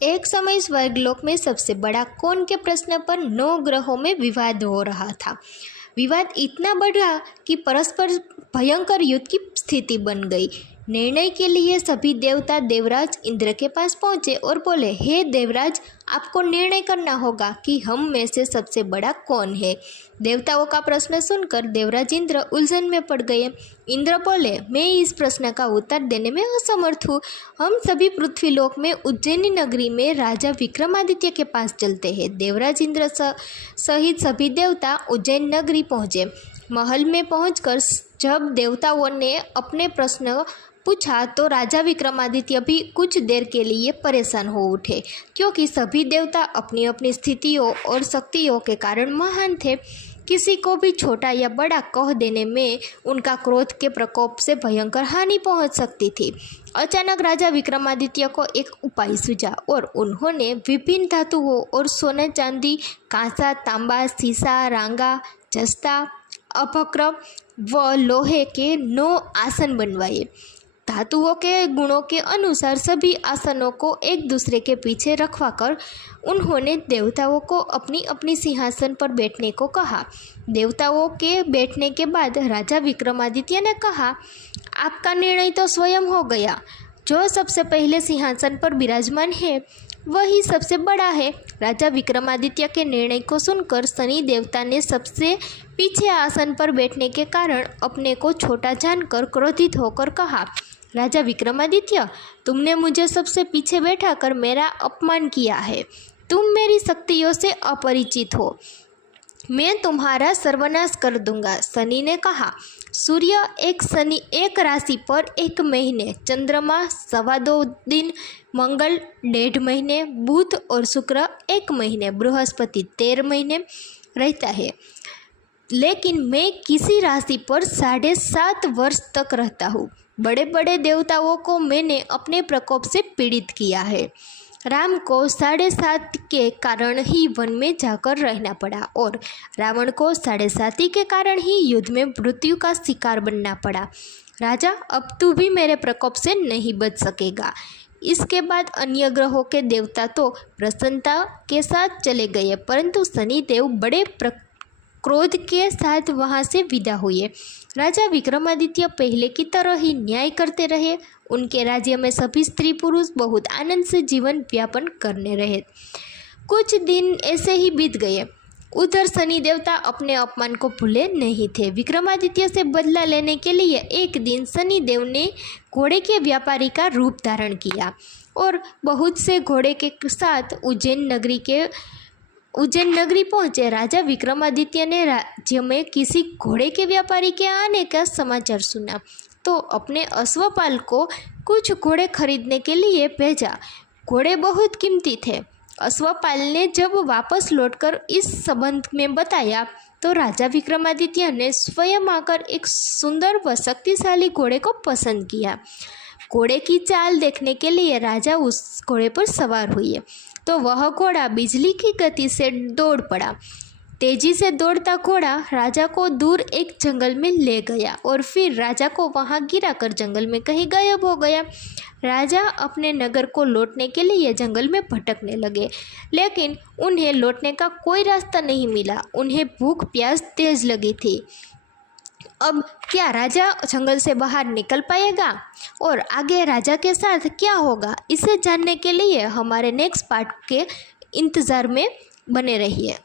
एक समय स्वर्गलोक में सबसे बड़ा कौन के प्रश्न पर 9 ग्रहों में विवाद हो रहा था। विवाद इतना बढ़ा कि परस्पर भयंकर युद्ध की स्थिति बन गई। निर्णय के लिए सभी देवता देवराज इंद्र के पास पहुंचे और बोले, हे देवराज, आपको निर्णय करना होगा कि हम में से सबसे बड़ा कौन है। देवताओं का प्रश्न सुनकर देवराज इंद्र उलझन में पड़ गए। इंद्र बोले, मैं इस प्रश्न का उत्तर देने में असमर्थ हूँ। हम सभी पृथ्वीलोक में उज्जैनी नगरी में राजा विक्रमादित्य के पास चलते हैं। देवराज इंद्र सहित सभी देवता उज्जैन नगरी पहुँचे। महल में पहुंचकर जब देवताओं ने अपने प्रश्न पूछा तो राजा विक्रमादित्य भी कुछ देर के लिए परेशान हो उठे, क्योंकि सभी देवता अपनी अपनी स्थितियों और शक्तियों के कारण महान थे। किसी को भी छोटा या बड़ा कह देने में उनका क्रोध के प्रकोप से भयंकर हानि पहुंच सकती थी। अचानक राजा विक्रमादित्य को एक उपाय सूझा और उन्होंने विभिन्न धातुओं और सोने चांदी, कांसा, तांबा, सीसा, रांगा, जस्ता, अपक्रम व लोहे के 9 आसन बनवाए। धातुओं के गुणों के अनुसार सभी आसनों को एक दूसरे के पीछे रखवाकर उन्होंने देवताओं को अपनी अपनी सिंहासन पर बैठने को कहा। देवताओं के बैठने के बाद राजा विक्रमादित्य ने कहा, आपका निर्णय तो स्वयं हो गया। जो सबसे पहले सिंहासन पर विराजमान है वही सबसे बड़ा है। राजा विक्रमादित्य के निर्णय को सुनकर शनि देवता ने सबसे पीछे आसन पर बैठने के कारण अपने को छोटा जानकर क्रोधित होकर कहा, राजा विक्रमादित्य, तुमने मुझे सबसे पीछे बैठाकर मेरा अपमान किया है। तुम मेरी शक्तियों से अपरिचित हो। मैं तुम्हारा सर्वनाश कर दूंगा। शनि ने कहा, सूर्य एक राशि पर 1 महीने, चंद्रमा 2.25 दिन, मंगल 1.5 महीने, बुध और शुक्र 1 महीने, बृहस्पति 13 महीने रहता है, लेकिन मैं किसी राशि पर 7.5 वर्ष तक रहता हूँ। बड़े बड़े देवताओं को मैंने अपने प्रकोप से पीड़ित किया है। राम को 7.5 के कारण ही वन में जाकर रहना पड़ा और रावण को 7.5 के कारण ही युद्ध में मृत्यु का शिकार बनना पड़ा। राजा, अब तू भी मेरे प्रकोप से नहीं बच सकेगा। इसके बाद अन्य ग्रहों के देवता तो प्रसन्नता के साथ चले गए, परंतु शनिदेव बड़े क्रोध के साथ वहां से विदा हुए। राजा विक्रमादित्य पहले की तरह ही न्याय करते रहे। उनके राज्य में सभी स्त्री पुरुष बहुत आनंद से जीवन व्यापन करने रहे। कुछ दिन ऐसे ही बीत गए। उधर शनि देवता अपने अपमान को भूले नहीं थे। विक्रमादित्य से बदला लेने के लिए एक दिन शनिदेव ने घोड़े के व्यापारी का रूप धारण किया और बहुत से घोड़े के साथ उज्जैन नगरी पहुंचे। राजा विक्रमादित्य ने राज्य में किसी घोड़े के व्यापारी के आने का समाचार सुना तो अपने अश्वपाल को कुछ घोड़े खरीदने के लिए भेजा। घोड़े बहुत कीमती थे। अश्वपाल ने जब वापस लौटकर इस संबंध में बताया तो राजा विक्रमादित्य ने स्वयं आकर एक सुंदर व शक्तिशाली घोड़े को पसंद किया। घोड़े की चाल देखने के लिए राजा उस घोड़े पर सवार हुए तो वह घोड़ा बिजली की गति से दौड़ पड़ा। तेजी से दौड़ता घोड़ा राजा को दूर एक जंगल में ले गया और फिर राजा को वहां गिराकर जंगल में कहीं गायब हो गया। राजा अपने नगर को लौटने के लिए जंगल में भटकने लगे, लेकिन उन्हें लौटने का कोई रास्ता नहीं मिला। उन्हें भूख प्यास तेज लगी थी। अब क्या राजा जंगल से बाहर निकल पाएगा और आगे राजा के साथ क्या होगा, इसे जानने के लिए हमारे नेक्स्ट पार्ट के इंतज़ार में बने रहिए।